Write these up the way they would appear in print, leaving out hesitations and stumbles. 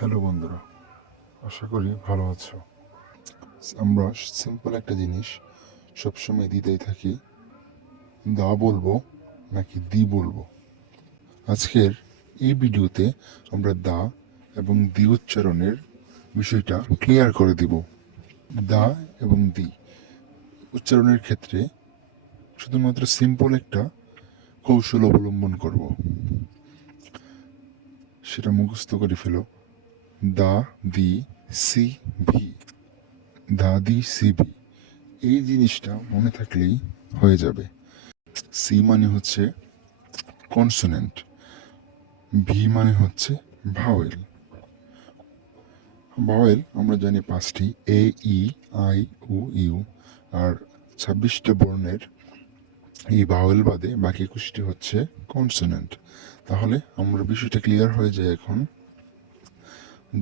Hello বন্ধুরা, আশা করি ভালো আছো। আমরা সিম্পল একটা জিনিস সবসময় দিতেই থাকি, দা বলবো নাকি দি বলবো। আজকের এই ভিডিওতে আমরা দা এবং দি উচ্চারণের বিষয়টা ক্লিয়ার করে দিব। দা এবং দি উচ্চারণের ক্ষেত্রে শুধুমাত্র সিম্পল একটা কৌশল অবলম্বন করব, সেটা মুখস্থ করে ফেলো। দা দি সি ভি, দাদি সিবি, এই জিনিসটা মনে থাকলেই হয়ে যাবে। সি মানে হচ্ছে কনসোনেন্ট, ভি মানে হচ্ছে ভাওয়েল। ভাওয়েল আমরা জানি পাঁচটি, এ ই আই ও ইউ, আর 26টা বর্ণের এই ভাওয়েল বাদে বাকি 21টি হচ্ছে কনসোনেন্ট। তাহলে আমরা বিষয়টা ক্লিয়ার হয়ে যায় এখন।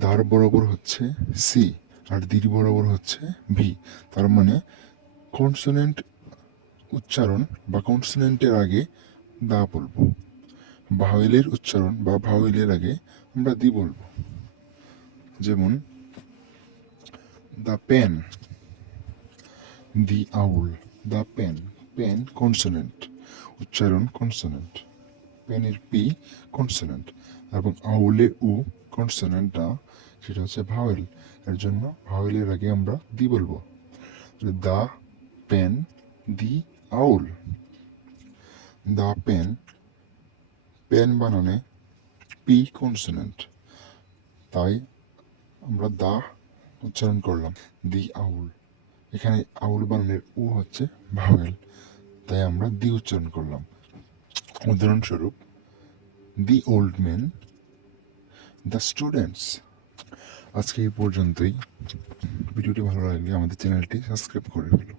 দার বরাবর হচ্ছে সি আর দির বরাবর হচ্ছে ভি, তার মানে কনসোনেন্ট উচ্চারণ বা কনসোনেন্টের আগে দা বলবো, ভাওয়েলের উচ্চারণ বা ভাওয়েলের আগে আমরা দি বলবো। যেমন the pen, the owl, the pen, pen consonant, উচ্চারণ কনসোনেন্ট, পেনের পি কনসোনেন্ট, এবং আউলের উ কনসোনেন্ট না, সেটা হচ্ছে ভাওয়েল। এর জন্য ভাওয়েলের আগে আমরা দি বলবো। The pen, the owl, the pen, pen বানানে পি কনসোনেন্ট, তাই আমরা দা উচ্চারণ করলাম। দি আউল, এখানে আউল বানানের উ হচ্ছে ভাওয়েল, তাই আমরা দি উচ্চারণ করলাম। উদাহরণস্বরূপ, the old man, the students. আজকে এই পর্যন্তই। ভিডিওটি ভালো লাগলে আমাদের চ্যানেলটি সাবস্ক্রাইব করে ফেলো।